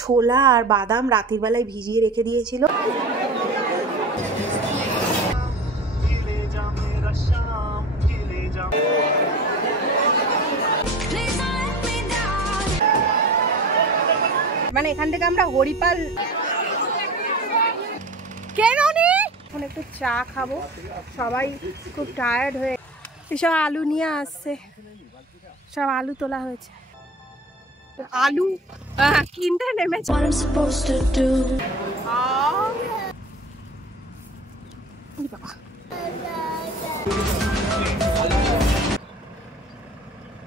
ছোলা আর বাদাম রাতের বেলায় ভিজিয়ে রেখে দিয়েছিল। মানে এখান থেকে আমরা হরিপাল কেন নি এখন একটু চা খাবো, সবাই খুব টায়ার্ড হয়ে। এসব আলু নিয়ে আসছে, সব আলু তোলা হয়েছে, আলু কিনতে নেমেছে।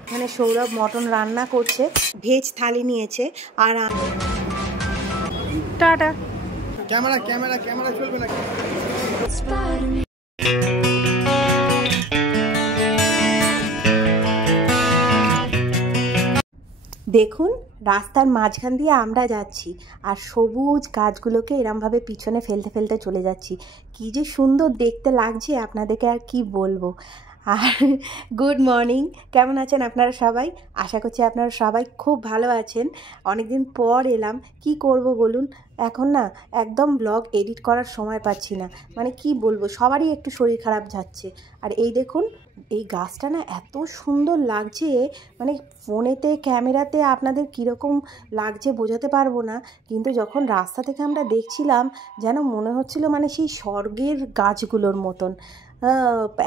এখানে সৌরভ মটন রান্না করছে, ভেজ থালি নিয়েছে। আর টাটা। ক্যামেরা ক্যামেরা ক্যামেরা চলবে না। দেখুন রাস্তার মাঝখান দিয়ে আমরা যাচ্ছি আর সবুজ গাছগুলোকে এরমভাবে পিছনে ফেলতে ফেলতে চলে যাচ্ছি। কি যে সুন্দর দেখতে লাগছে আপনাদেরকে আর কি বলবো। আর গুড মর্নিং, কেমন আছেন আপনারা সবাই? আশা করছি আপনারা সবাই খুব ভালো আছেন। অনেক দিন পর এলাম, কি করব বলুন, এখন না একদম ব্লগ এডিট করার সময় পাচ্ছি না। মানে কি বলবো, সবারই একটু শরীর খারাপ যাচ্ছে। আর এই দেখুন এই গাছটা না এত সুন্দর লাগছে, মানে ফোনেতে ক্যামেরাতে আপনাদের কীরকম লাগছে বোঝাতে পারবো না, কিন্তু যখন রাস্তা থেকে আমরা দেখছিলাম যেন মনে হচ্ছিল মানে সেই স্বর্গের গাছগুলোর মতন,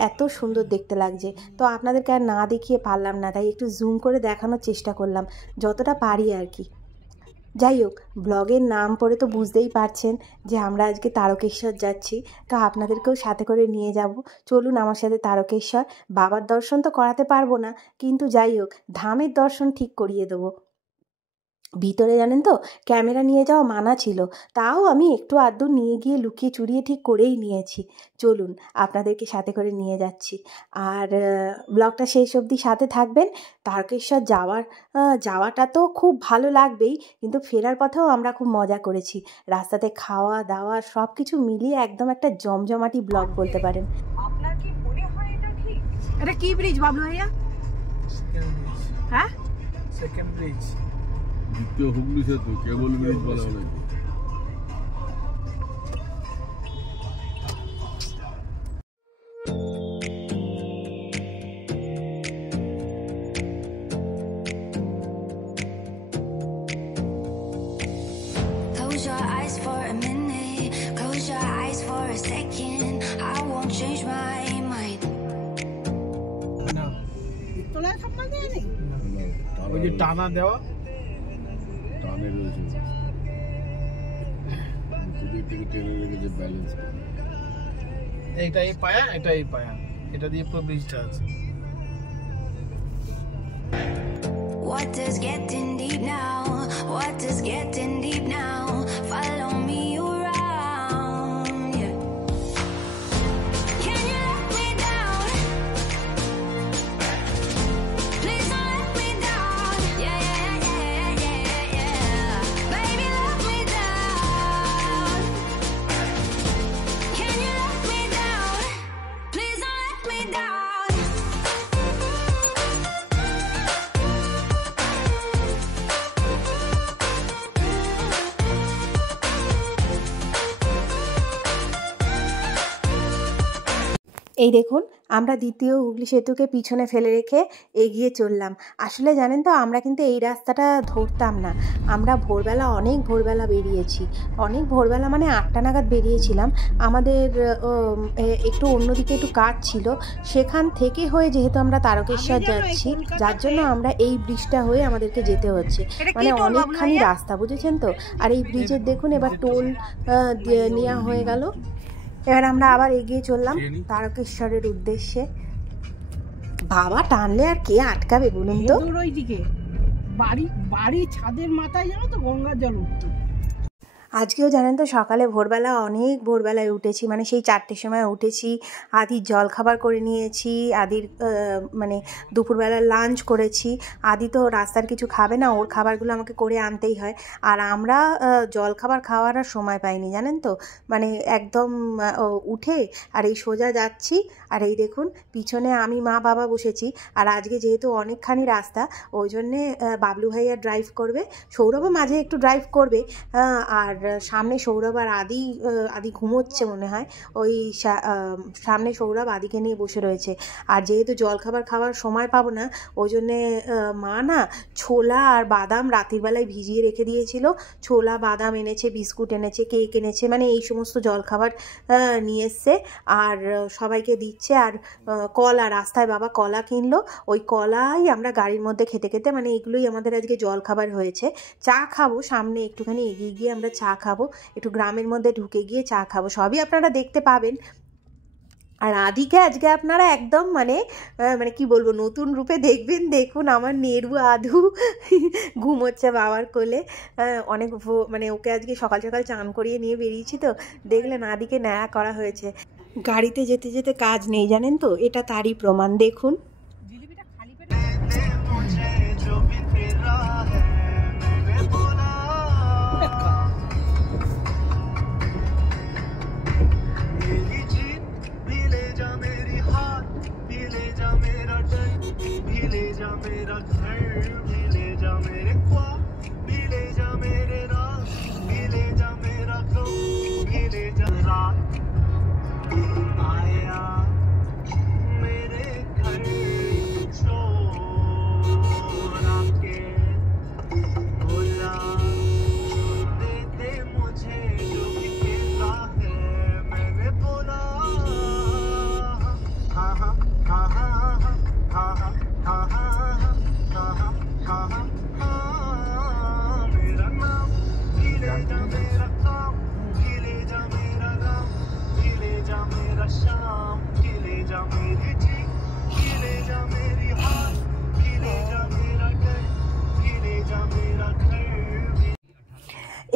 এত সুন্দর দেখতে লাগছে। তো আপনাদেরকে আর না দেখিয়ে পারলাম না, তাই একটু জুম করে দেখানোর চেষ্টা করলাম যতটা পারি আর কি। যাই হোক, ব্লগের নাম পড়ে তো বুঝতেই পারছেন যে আমরা আজকে তারকেশ্বর যাচ্ছি, তো আপনাদেরকেও সাথে করে নিয়ে যাব। চলুন আমার সাথে তারকেশ্বর। বাবার দর্শন তো করাতে পারবো না, কিন্তু যাই হোক ধামের দর্শন ঠিক করিয়ে দেবো। ভিতরে জানেন তো ক্যামেরা নিয়ে যাওয়া মানা ছিল, তাও আমি একটু আধটু নিয়ে গিয়ে লুকিয়ে চুরিয়ে ঠিক করেই নিয়েছি। চলুন আপনাদেরকে সাথে করে নিয়ে যাচ্ছি, আর ব্লগটা শেষ অবধি সাথে থাকবেন। তারকেশ্বর যাওয়াটা তো খুব ভালো লাগবেই, কিন্তু ফেরার পথেও আমরা খুব মজা করেছি। রাস্তাতে খাওয়া দাওয়া সব কিছু মিলিয়ে একদম একটা জমজমাটি ব্লগ বলতে পারেন। আপনার কি মনে হয় এটা ঠিক? এটা কি ব্রিজ বাবলু ভাইয়া? হ্যাঁ, সেকেন্ড ব্রিজ। দ্বিতীয় হুগলি সেতু, কেবল ব্রিজ বলা হয়। Close your eyes for a minute, close your eyes for a second, I won't change my mind. না ওই যে টানা দেওয়া টানে রয়েছে, টেনে রেখেছে ব্যালেন্স। এইটা এই পায়া, এটা এই পায়া, এটা দিয়ে পুরো ব্রিজটা আছে। What does getting deep now? What does getting deep now? Follow me around, yeah. Can you let me down? Please don't let me down. Yeah, yeah, yeah, yeah, yeah. Baby, let me down. Can you let me down? Please don't let me down. এই দেখুন আমরা দ্বিতীয় হুগলি সেতুকে পিছনে ফেলে রেখে এগিয়ে চললাম। আসলে জানেন তো আমরা কিন্তু এই রাস্তাটা ধরতাম না, আমরা ভোরবেলা অনেক ভোরবেলা বেরিয়েছি, অনেক ভোরবেলা মানে 8টা নাগাদ বেরিয়েছিলাম। আমাদের একটু অন্যদিকে একটু কাজ ছিল, সেখান থেকে হয়ে যেহেতু আমরা তারকেশ্বর যাচ্ছি, যার জন্য আমরা এই ব্রিজটা হয়ে আমাদেরকে যেতে হচ্ছে, মানে অনেকখানি রাস্তা, বুঝেছেন তো। আর এই ব্রিজের দেখুন এবার টোল নেওয়া হয়ে গেল। এবার আমরা আবার এগিয়ে চললাম তারকেশ্বরের উদ্দেশ্যে। বাবা টানলে আর কে আটকাবে বলুন তো? ওইদিকে বাড়ি ছাদের মাথায় জানো তো গঙ্গার জল উঠতো। আজকেও জানেন তো সকালে ভোরবেলা অনেক ভোরবেলায় উঠেছি, মানে সেই 4টের সময় উঠেছি। আদির জলখাবার করে নিয়েছি, আদির মানে দুপুরবেলা লাঞ্চ করেছি। আদি তো রাস্তার কিছু খাবে না, ওর খাবারগুলো আমাকে করে আনতেই হয়। আর আমরা জলখাবার খাওয়ার আর সময় পাইনি জানেন তো, মানে একদম উঠে আর এই সোজা যাচ্ছি। আর এই দেখুন পিছনে আমি মা বাবা বসেছি। আর আজকে যেহেতু অনেকখানি রাস্তা, ওই জন্যে বাবলু ভাইয়া ড্রাইভ করবে, সৌরভও মাঝে একটু ড্রাইভ করবে। আর সামনে সৌরভ আর আদি ঘুমোচ্ছে মনে হয়, ওই সামনে সৌরভ আদিকে নিয়ে বসে রয়েছে। আর যেহেতু জলখাবার খাওয়ার সময় পাবো না, ওই জন্যে মা না ছোলা আর বাদাম রাতের বেলায় ভিজিয়ে রেখে দিয়েছিল। ছোলা বাদাম এনেছে, বিস্কুট এনেছে, কেক এনেছে, মানে এই সমস্ত জলখাবার নিয়ে এসছে আর সবাইকে দিচ্ছে। আর কলা, রাস্তায় বাবা কলা কিনলো, ওই কলাই আমরা গাড়ির মধ্যে খেতে খেতে, মানে এগুলোই আমাদের আজকে জলখাবার হয়েছে। চা খাবো সামনে, একটুখানি এগিয়ে গিয়ে আমরা চা খাবো, একটু গ্রামের মধ্যে ঢুকে গিয়ে চা খাবো, সবই আপনারা দেখতে পাবেন। আর আদিকে আজকে আপনারা একদম মানে কি বলবো, নতুন রূপে দেখবেন। দেখুন আমার নেরু আধু ঘুমোচ্ছে বাবার কোলে। অনেক মানে ওকে আজকে সকাল সকাল চান করিয়ে নিয়ে বেরিয়েছি, তো দেখলেন আদিকে ন্যায়া করা হয়েছে। গাড়িতে যেতে যেতে কাজ নেই জানেন তো, এটা তারই প্রমাণ। দেখুন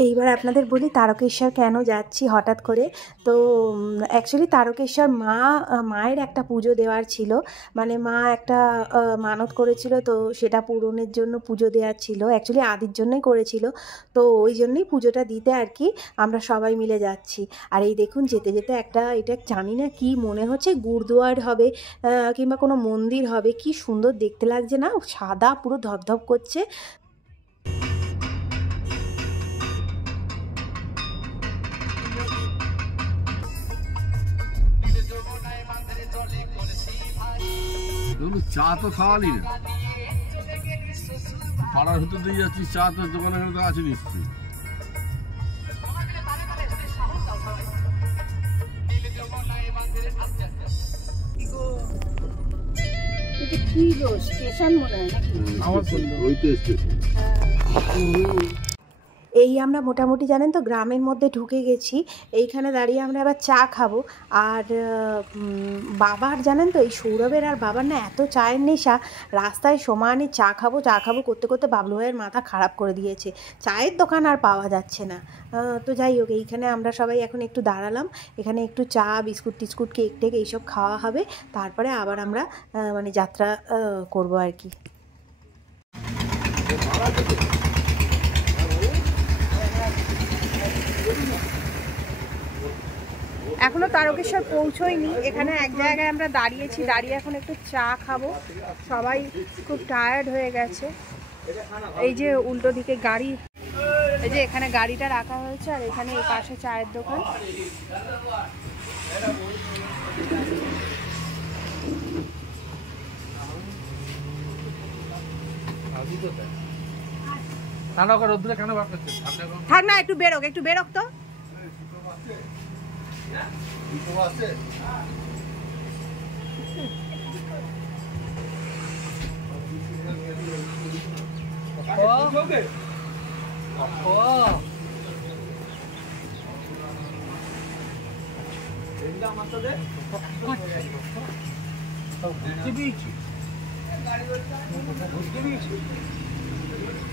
এইবার আপনাদের বলি তারকেশ্বর কেন যাচ্ছি হঠাৎ করে। তো অ্যাকচুয়ালি তারকেশ্বর মায়ের একটা পুজো দেওয়ার ছিল, মানে মা একটা মানত করেছিল, তো সেটা পূরণের জন্য পুজো দেওয়ার ছিল। অ্যাকচুয়ালি আদির জন্যই করেছিল, তো ওই জন্যই পুজোটা দিতে আর কি আমরা সবাই মিলে যাচ্ছি। আর এই দেখুন যেতে যেতে এটা জানি না কি মনে হচ্ছে, গুরুদুয়ার হবে কিংবা কোনো মন্দির হবে। কি সুন্দর দেখতে লাগছে না, সাদা পুরো ধপধপ করছে। চা তো খাওয়ালি না, পাড়ার ভিতর দিয়ে যাচ্ছি, চা তো দোকানে তো আছে নিশ্চয়ই। কি গো স্টেশন মনে হয় নাকি? ওই তো স্টেশন। এই আমরা মোটামুটি জানেন তো গ্রামের মধ্যে ঢুকে গেছি। এইখানে দাঁড়িয়ে আমরা এবার চা খাবো। আর বাবার জানেন তো এই সৌরভের আর বাবার না এত চায়ের নেশা, রাস্তায় সমানে চা খাবো করতে করতে বাবলু ভাইয়ের মাথা খারাপ করে দিয়েছে। চায়ের দোকান আর পাওয়া যাচ্ছে না। তো যাই হোক, এইখানে আমরা সবাই এখন একটু দাঁড়ালাম, এখানে একটু চা বিস্কুট টিস্কুট কেক টেক এইসব খাওয়া হবে, তারপরে আবার আমরা মানে যাত্রা করবো আর কি। এখনো তারকেশ্বর পৌঁছোইনি, এখানে এক জায়গায় আমরা দাঁড়িয়েছি, দাঁড়িয়ে এখন একটু চা খাবো। সবাই খুব টায়ার্ড হয়ে গেছে। এই যে উল্টো দিকে গাড়ি, এই যে এখানে গাড়িটা রাখা হয়েছে, আর এখানে এই পাশে চায়ের দোকান। থাক না, একটু বেরোক তো।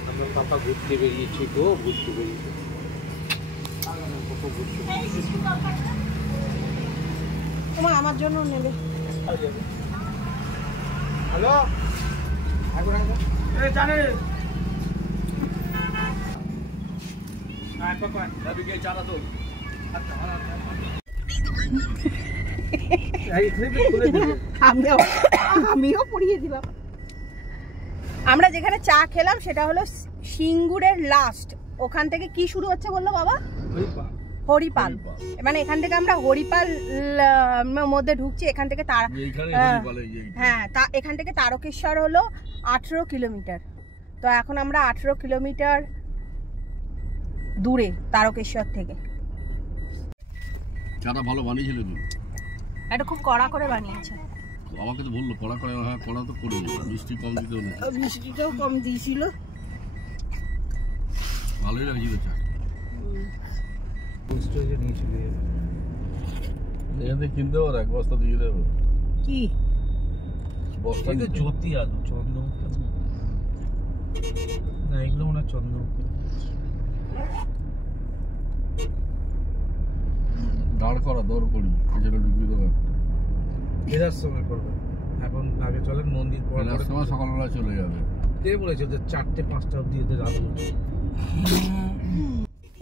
আমরা পাপা ঘুরতে বেরিয়েছি গো, ঘুরতে বেরিয়েছি। তোমার আমার জন্য নেবে। হ্যালো জানে আমিও পড়িয়ে দিলাম। আমরা যেখানে চা খেলাম সেটা হলো সিঙ্গুরের লাস্ট, ওখান থেকে কি শুরু হচ্ছে বললো বাবা? হরিপাল। মানে এখান থেকে আমরা হরিপাল মধ্যে ঢুকছি, এখান থেকে হ্যাঁ এখান থেকে তারকেশ্বর হলো 18 কিলোমিটার। তো এখন আমরা 18 কিলোমিটার দূরে তারকেশ্বর থেকে। চাটা ভালো বানিয়েছিল তো, এটা খুব কড়া করে বানিয়েছে। আমাকে তো বললো কড়া করে, হ্যাঁ কড়া তো করে মিষ্টি কম দিতে হলো, মিষ্টিটাও কম দিয়েছিল, ভালোই লাগছিল চা। এখান থেকে কিনতে পারো, এক বস্তা দিয়ে দেবো। কি বস্তা জ্যোতি আলু চন্দ্রমুখী না, এগুলো মনে হয় চন্দ্রমুখী। দাঁড় করা দর করি, এজন্য ঢুকিয়ে দেবো। ফেরার সময় করবে, এখন আগে চলেন মন্দির পর সময় সকালবেলা চলে যাবে। কে বলেছে 4টে-5টা অব্দি এদের রাত হচ্ছে।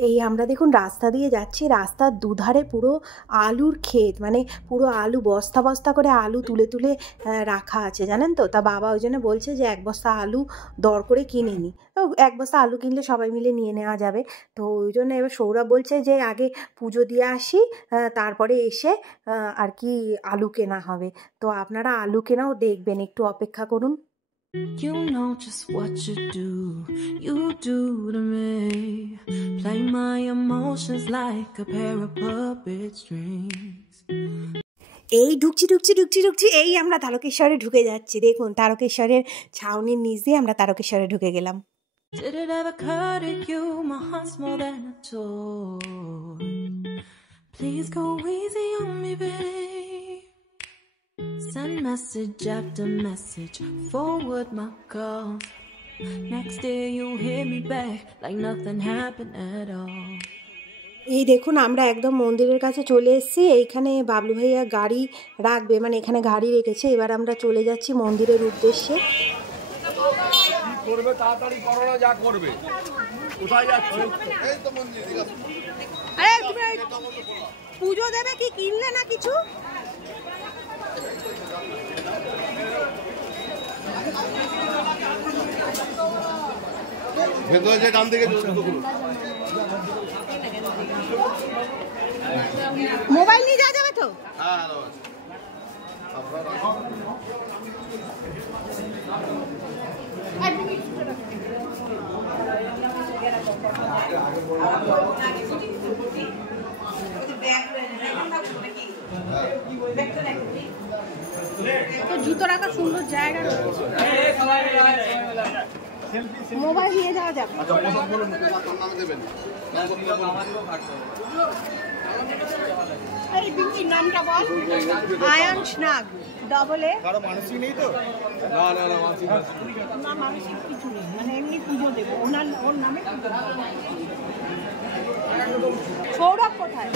এই আমরা দেখুন রাস্তা দিয়ে যাচ্ছি, রাস্তার দুধারে পুরো আলুর ক্ষেত, মানে পুরো আলু বস্তা বস্তা করে আলু তুলে তুলে রাখা আছে জানেন তো। তা বাবা ওই জন্য বলছে যে 1 বস্তা আলু দর করে কিনে নি, 1 বস্তা আলু কিনলে সবাই মিলে নিয়ে নেওয়া যাবে। তো ওই জন্য এবার সৌরভ বলছে যে আগে পুজো দিয়ে আসি, তারপরে এসে আর কি আলু কেনা হবে। তো আপনারা আলু কেনাও দেখবেন, একটু অপেক্ষা করুন। You know just what you do to me. Play my emotions like a pair of puppet strings. এই ঢুকছি এই আমরা তারকেশ্বরে ঢুকে যাচ্ছি। দেখুন তারকেশ্বরের ছাউনির নিচ দিয়ে আমরা তারকেশ্বরে ঢুকে গেলাম। Did it ever occur to you my heart's more than a toy? Please go easy on me, babe. Send message after message, forward my calls. Next day you hit me back like nothing happened at all. এই দেখুন আমরা একদম মন্দিরের কাছে চলে এসেছি। এইখানে বাবলু ভাইয়া গাড়ি রাখবে, মানে এখানে গাড়ি রেখেছে। এবার আমরা চলে যাচ্ছি মন্দিরের উদ্দেশ্যে। করবে তাড়াতাড়ি করো না, যা করবে। কোথায় যাচ্ছে? এই তো মন্দির। আরে তুমি পুজো দেবে কি কিনলে না কিছু? ভেতরে যে ডান দিকে মোবাইল নিয়ে যাওয়া যাবে তো? হ্যাঁ তো জুতো রাখার সুন্দর জায়গা রয়েছে, মোবাইল নিয়ে যাওয়া যাবে। এই বিউটির নামটা বল। আয়ানস নাগ, ডবল এ। কারো মানসিক নেই তো? না না না, মানসিক না মানসিক কিছু নেই, মানে এমনি পুজো দেবো ওর নামে। সৌরভ কোথায়?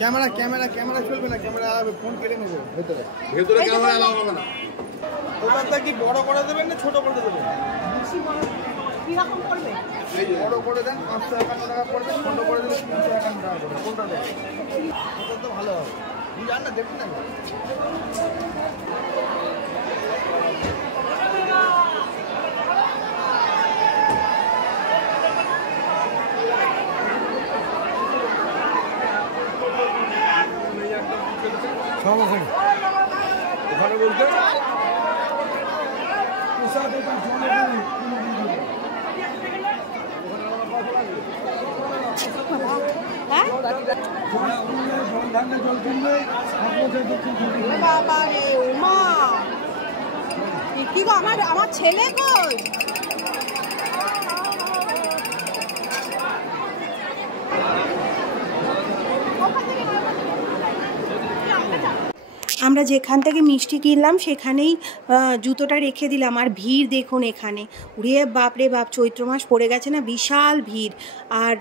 ক্যামেরা ক্যামেরা ক্যামেরা চলবে না, ক্যামেরা ফোন কেটে নেবো। ভেতরে ভেতরে ক্যামেরা এলাও হবে না। ওটা কি বড় করে দেবেন না ছোট করে দেবেন? কিরকম করবে? বড় করে দেন 551 টাকা পড়বে, ছোট করে দিলে 351 টাকা পড়বে। কোনটা দেন? ওটা তো ভালো হবে। তুই জান না, দেখুন না। ওখানে বলতে বাবা রে ওমা, কি গো আমার ছেলে কই? আমরা যেখান থেকে মিষ্টি কিনলাম সেখানেই জুতোটা রেখে দিলাম। আর ভিড় দেখুন এখানে, উড়ে বাপরে বাপ, চৈত্র মাস পড়ে গেছে না, বিশাল ভিড়। আর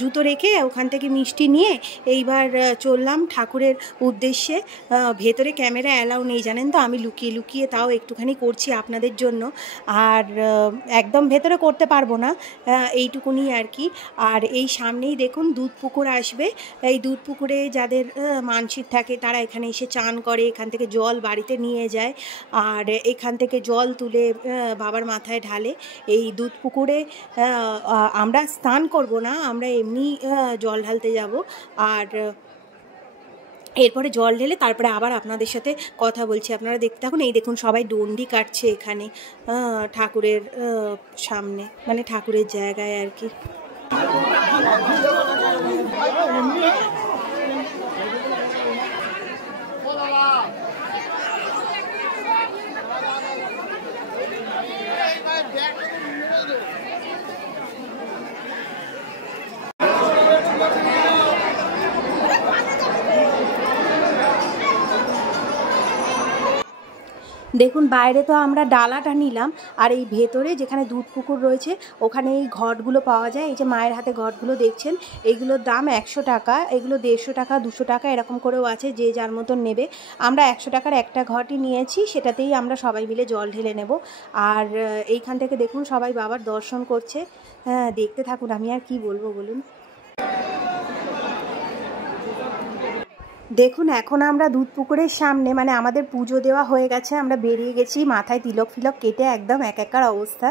জুতো রেখে ওখান থেকে মিষ্টি নিয়ে এইবার চললাম ঠাকুরের উদ্দেশ্যে। ভেতরে ক্যামেরা অ্যালাউ নেই জানেন তো, আমি লুকিয়ে লুকিয়ে তাও একটুখানি করছি আপনাদের জন্য। আর একদম ভেতরে করতে পারবো না, এইটুকুনি আর কি। আর এই সামনেই দেখুন দুধ পুকুর আসবে। এই দুধ পুকুরে যাদের মানসিক থাকে তারা এখানে এসে চান করে, এখান থেকে জল বাড়িতে নিয়ে যায় আর এখান থেকে জল তুলে বাবার মাথায় ঢালে। এই দুধ পুকুরে আমরা স্নান করব না, আমরা এমনি জল ঢালতে যাব। আর এরপরে জল ঢেলে তারপরে আবার আপনাদের সাথে কথা বলছি, আপনারা দেখতে থাকুন। এই দেখুন সবাই ডন্ডি কাটছে এখানে ঠাকুরের সামনে, মানে ঠাকুরের জায়গায় আর কি। দেখুন বাইরে তো আমরা ডালাটা নিলাম, আর এই ভেতরে যেখানে দুধ পুকুর রয়েছে ওখানে এই ঘটগুলো পাওয়া যায়। এই যে মায়ের হাতে ঘটগুলো দেখছেন, এইগুলোর দাম 100 টাকা, এগুলো 150 টাকা 200 টাকা এরকম করেও আছে, যে যার মতন নেবে। আমরা 100 টাকার একটা ঘটই নিয়েছি, সেটাতেই আমরা সবাই মিলে জল ঢেলে নেব। আর এইখান থেকে দেখুন সবাই বাবার দর্শন করছে। হ্যাঁ, দেখতে থাকুন, আমি আর কি বলবো বলুন। দেখুন এখন আমরা দুধ পুকুরের সামনে, মানে আমাদের পুজো দেওয়া হয়ে গেছে, আমরা বেরিয়ে গেছি, মাথায় তিলক ফিলক কেটে একদম একাকার অবস্থা।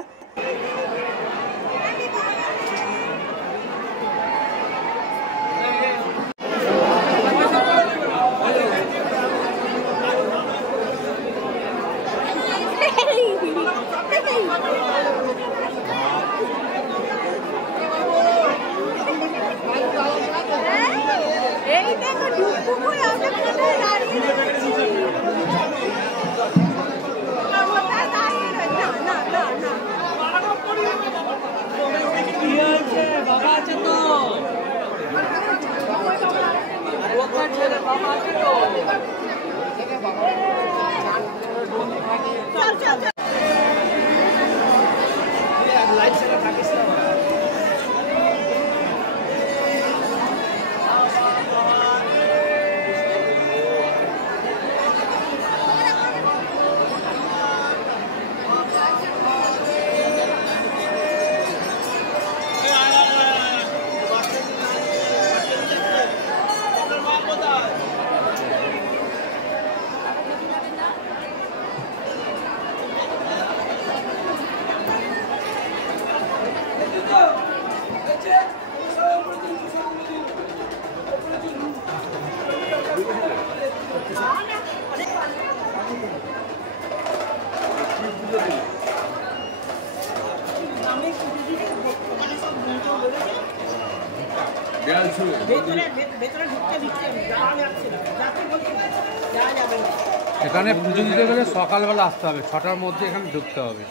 এখানে পুজো দিতে গেলে সকালবেলা আসতে হবে, 6টার মধ্যে এখানে ঢুকতে হবে,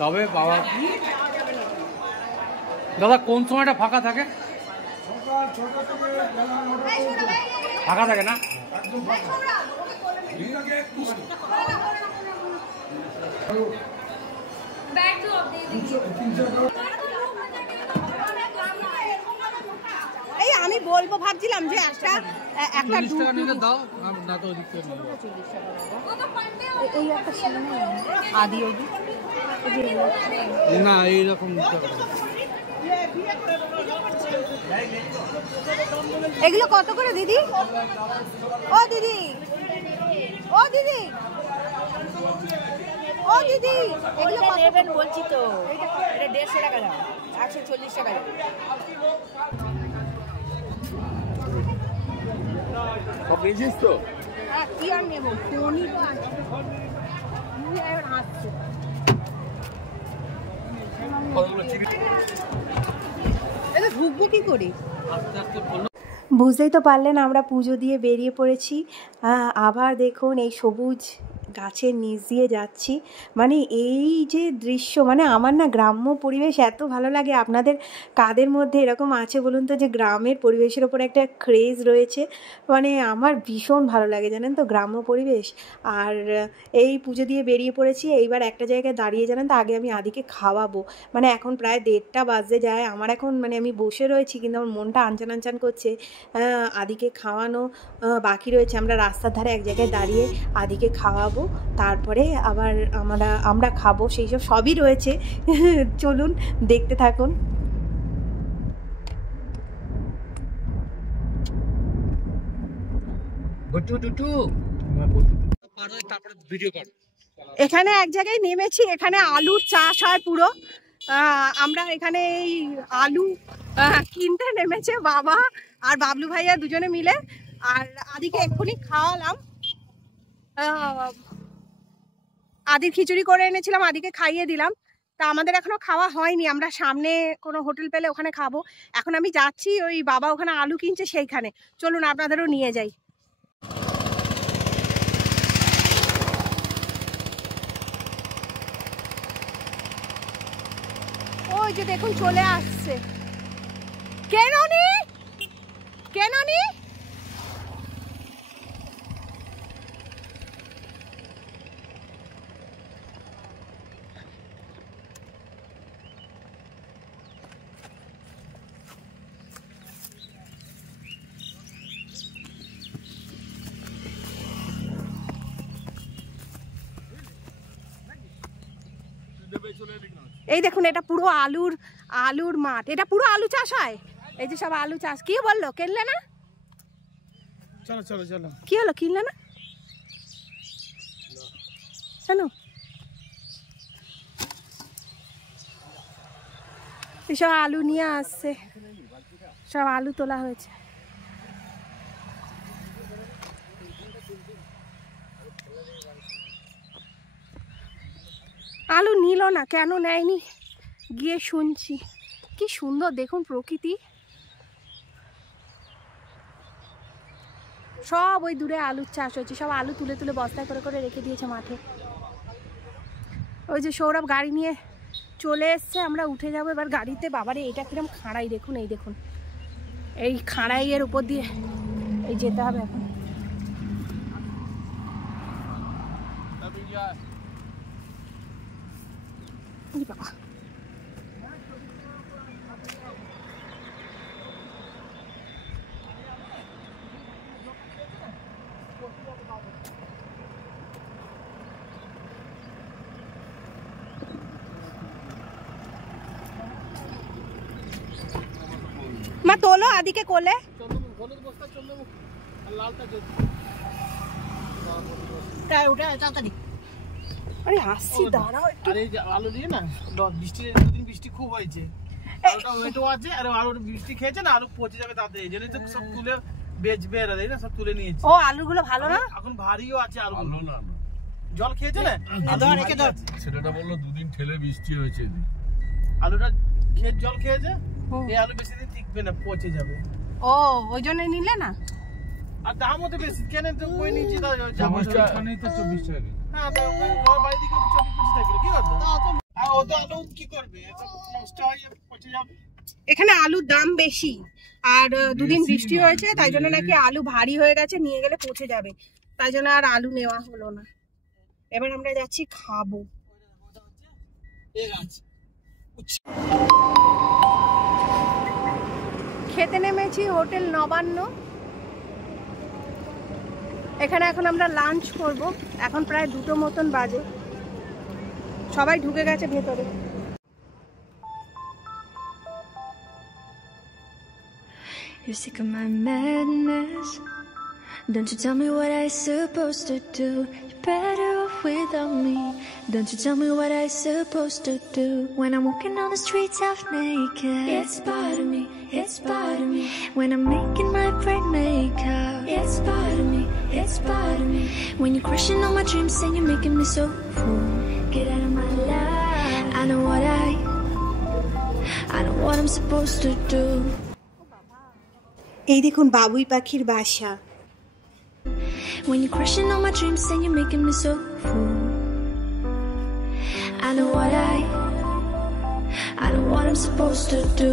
তবে বাবা। দাদা কোন সময়টা ফাঁকা থাকে? ফাঁকা থাকে না? এই আমি বলবো ভাবছিলাম যে একটা দাও না তো এই একটা আদি অবধি না এইরকম নিতে হবে। এগুলো কত করে দিদি? ও দিদি, ও দিদি, ও দিদি, এগুলো কত নেবেন বলছি তো? এটা 150 টাকা দাম, 140 টাকা দাম। সব নিয়েছিস তো? হ্যাঁ, কি আর নেবো, ফোনই তো আছে। এটা ঢুকবো কি করে? বুঝতেই তো পারলেন আমরা পুজো দিয়ে বেরিয়ে পড়েছি। আবার দেখুন এই সবুজ গাছের নিচ দিয়ে যাচ্ছি, মানে এই যে দৃশ্য, মানে আমার না গ্রাম্য পরিবেশ এত ভালো লাগে। আপনাদের কাদের মধ্যে এরকম আছে বলুন তো, যে গ্রামের পরিবেশের ওপর একটা ক্রেজ রয়েছে? মানে আমার ভীষণ ভালো লাগে জানেন তো গ্রাম্য পরিবেশ। আর এই পুজো দিয়ে বেরিয়ে পড়েছি, এইবার একটা জায়গায় দাঁড়িয়ে জানেন তো, আগে আমি আদিকে খাওয়াবো। মানে এখন প্রায় 1:30 বাজতে যায়, আমার এখন মানে আমি বসে রয়েছি কিন্তু আমার মনটা আনচান আনচান করছে। আদিকে খাওয়ানো বাকি রয়েছে। আমরা রাস্তার ধারে এক জায়গায় দাঁড়িয়ে আদিকে খাওয়াবো, তারপরে আবার আমরা খাবো, সেই সবই রয়েছে। চলুন দেখতে থাকুন। এখানে এক জায়গায় নেমেছি, এখানে আলুর চাষ হয় পুরো। আমরা এখানে এই আলু কিনতে নেমেছে বাবা আর বাবলু ভাইয়া দুজনে মিলে। আর আদিকে এক্ষুনি খাওয়ালাম, আদির খিচুড়ি করে এনেছিলাম, আদিকে খাইয়ে দিলাম। তা আমাদের এখনো খাওয়া হয়নি, আমরা সামনে কোনো হোটেল পেলে ওখানে খাবো। এখন আমি যাচ্ছি, ওই বাবা ওখানে আলু কিনছে সেইখানে, চলুন আপনাদেরও নিয়ে যাই। ওই যে দেখুন চলে আসছে। কেননি কেননি এই দেখুন, এটা পুরো আলুর মাঠ, এটা পুরো আলু চাষ হয়। এই যে সব আলু চাষ। কি বললো, কিনলে না? চলো চলো চলো। কি হলো, কিনলে না কেন? এসব আলু নিয়ে আসছে, সব আলু তোলা হয়েছে। আলু নিল না, কেন নেয়নি গিয়ে শুনছি। কি সুন্দর দেখুন প্রকৃতি, সব ওই দূরে আলুর চাষ হচ্ছে, সব আলু তুলে তুলে বস্তায় করে করে রেখে দিয়েছে মাঠে। ওই যে সৌরভ গাড়ি নিয়ে চলে এসছে, আমরা উঠে যাবো এবার গাড়িতে। বাবারে এটা কিরম খাড়াই দেখুন, এই দেখুন এই খাড়াইয়ের উপর দিয়ে এই যেতে হবে এখন। বাবা মা তোলো আদিকে কোলে। আরে আসছি, দাঁড়াও একটু। আরে আলু দিয়ে না, বৃষ্টি খুব হয়েছে, আলুটা ওয়েটও আছে, আর আলু বৃষ্টি খেয়েছে না, আলু পচে যাবে তাতে, এই জন্য তো সব তুলে বেচবে এরা, তাই না? সব তুলে নিয়েছে। ও আলুগুলো ভালো না, এখন ভারীও আছে আলু। ভালো না, জল খেয়েছে না, ছেলেটা বললো 2 দিন ঠেলে বৃষ্টি হয়েছে। আলুটা জল খেয়েছে, এই আলু বেশি দিন টিকবে না, পচে যাবে। ও ওই জন্য নিলে না। আর দামও তো বেশি, কেন তো কই নিয়েছি? 24 টাকা নেই তো 24 টাকা। হ্যাঁ, ঘর বাড়ি দিকে 24-25 টাকা কি করবে? আর ও তো আলু কি করবে, নষ্ট হয়ে পচে যাবে। এখানে আলুর দাম বেশি, আর 2 দিন বৃষ্টি হয়েছে, তাই জন্য নাকি আলু ভারী হয়ে গেছে, নিয়ে গেলে পচে যাবে, তাই জন্য আর আলু নেওয়া হলো না। এবার আমরা যাচ্ছি খাবো। খেতে নেমেছি হোটেল নবান্ন, এখানে এখন আমরা লাঞ্চ করব। এখন প্রায় 2টো মতন বাজে, সবাই ঢুকে গেছে ভেতরে। You're sick of my madness. Don't you tell me what I supposed to do. You're better off without me. Don't you tell me what I supposed to do. When I'm walking on the streets half naked, it's part of me, it's part of me. When I'm making my bright makeup, it's part of me, it's part of me. When you're crushing all my dreams and you're making me so full, get out of my life. I know what I'm supposed to do. এই দেখুন বাবুই পাখির বাসা। When you're crushing all my dreams and you're making me so full. I know what I'm supposed to do.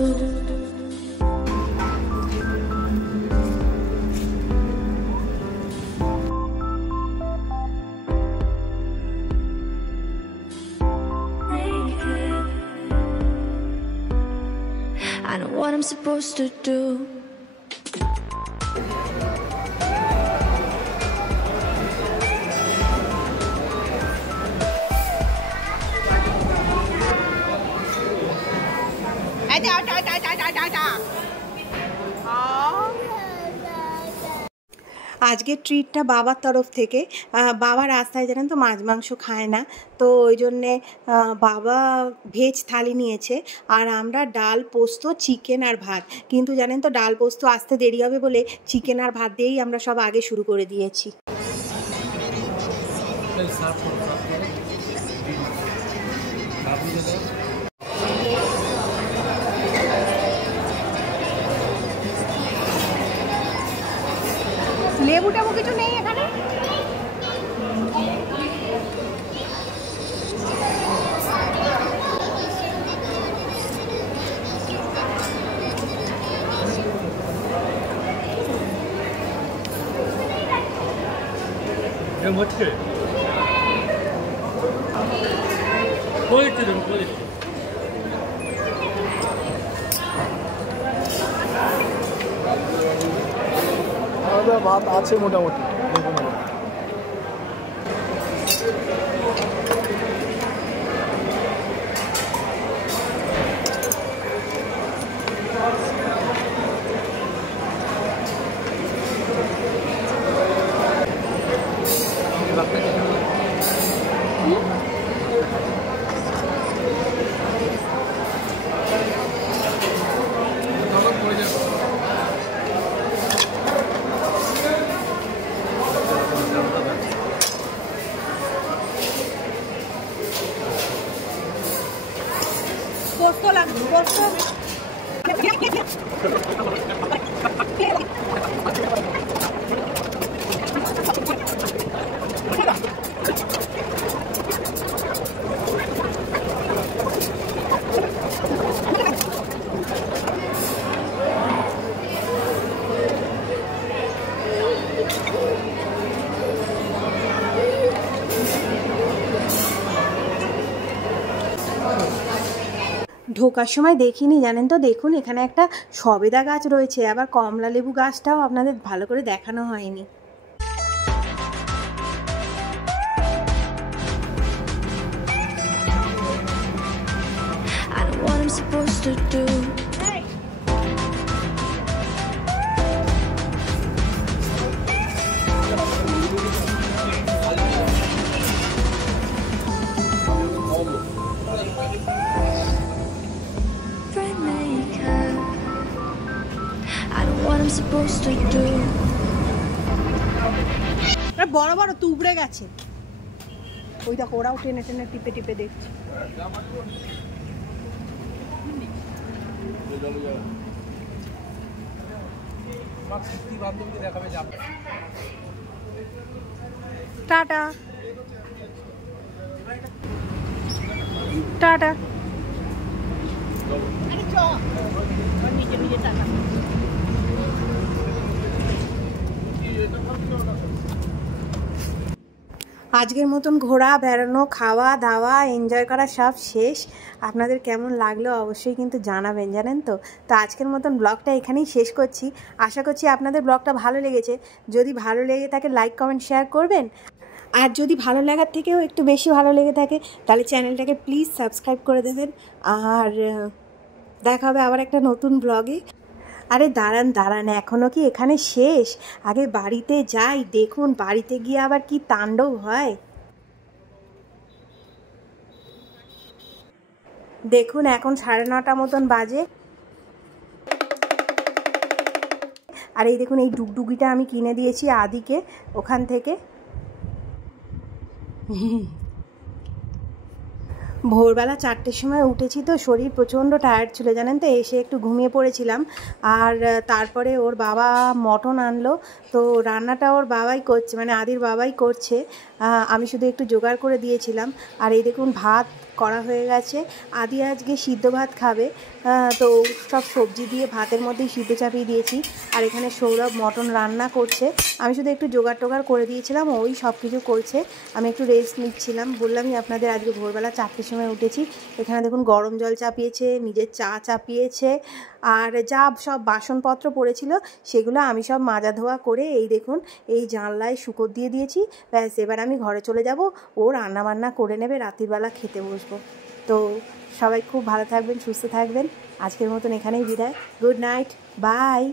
I know what I'm supposed to do. আজকের ট্রিটটা বাবার তরফ থেকে। বাবা রাস্তায় জানেন তো মাছ মাংস খায় না, তো ওই জন্যে বাবা ভেজ থালি নিয়েছে, আর আমরা ডাল পোস্ত চিকেন আর ভাত। কিন্তু জানেন তো ডাল পোস্ত আসতে দেরি হবে বলে চিকেন আর ভাত দিয়েই আমরা সব আগে শুরু করে দিয়েছি। লেবু টেবু কিছু নেই এখানে? হচ্ছে ভাত আছে মোটামুটি। পোস্ত লাগবে, পোস্ত ঢোকার সময় দেখিনি জানেন তো। দেখুন এখানে একটা সবেদা গাছ রয়েছে, আবার কমলা লেবু গাছটাও আপনাদের ভালো করে দেখানো হয়নি। I know what I'm supposed to do. Supposed to do. বড় বড় তুবড়ে গেছে, ওই দেখো ওরাও টেনে টেনে টিপে টিপে দেখছে। Tata tata. আজকের মতন ঘোরা বেড়ানো খাওয়া দাওয়া এনজয় করা সব শেষ। আপনাদের কেমন লাগলো অবশ্যই কিন্তু জানাবেন, জানেন তো। তো আজকের মতন ব্লগটা এখানেই শেষ করছি। আশা করছি আপনাদের ব্লগটা ভালো লেগেছে। যদি ভালো লেগে থাকে লাইক কমেন্ট শেয়ার করবেন, আর যদি ভালো লাগার থেকেও একটু বেশি ভালো লেগে থাকে তাহলে চ্যানেলটাকে প্লিজ সাবস্ক্রাইব করে দেবেন। আর দেখা হবে আবার একটা নতুন ব্লগে। আরে দাঁড়ান দাঁড়ান, এখনও কি এখানে শেষ? আগে বাড়িতে যাই, দেখুন বাড়িতে গিয়ে আবার কি তাণ্ডব হয়। দেখুন এখন 9:30 মতন বাজে, আর এই দেখুন এই ডুগডুগিটা আমি কিনে দিয়েছি আদিকে ওখান থেকে। ভোরবেলা 4টের সময় উঠেছি, তো শরীর প্রচণ্ড টায়ার্ড ছিল জানেন তো, এসে একটু ঘুমিয়ে পড়েছিলাম। আর তারপরে ওর বাবা মটন আনলো, তো রান্নাটা ওর বাবাই করছে, মানে আদির বাবাই করছে, আমি শুধু একটু জোগাড় করে দিয়েছিলাম। আর এই দেখুন ভাত করা হয়ে গেছে, আদি আজকে সিদ্ধ ভাত খাবে, তো সব সবজি দিয়ে ভাতের মধ্যেই সিদ্ধ চাপিয়ে দিয়েছি। আর এখানে সৌরভ মটন রান্না করছে, আমি শুধু একটু জোগাড় টোগাড় করে দিয়েছিলাম, ওই সব কিছু করছে, আমি একটু রেস্ট নিচ্ছিলাম। বললামই আপনাদের আজকে ভোরবেলা 4টের সময় উঠেছি। এখানে দেখুন গরম জল চাপিয়েছে, নিজের চা চাপিয়েছে, আর যা সব বাসনপত্র পড়েছিল সেগুলো আমি সব মাজা ধোয়া করে এই দেখুন এই জানলায় শুকর দিয়ে দিয়েছি। ব্যাস, এবার আমি ঘরে চলে যাব, ও রান্নাবান্না করে নেবে, রাত্রিবেলা খেতে বসবো। তো সবাই খুব ভালো থাকবেন, সুস্থ থাকবেন, আজকের মতন এখানেই বিদায়। Good night, by.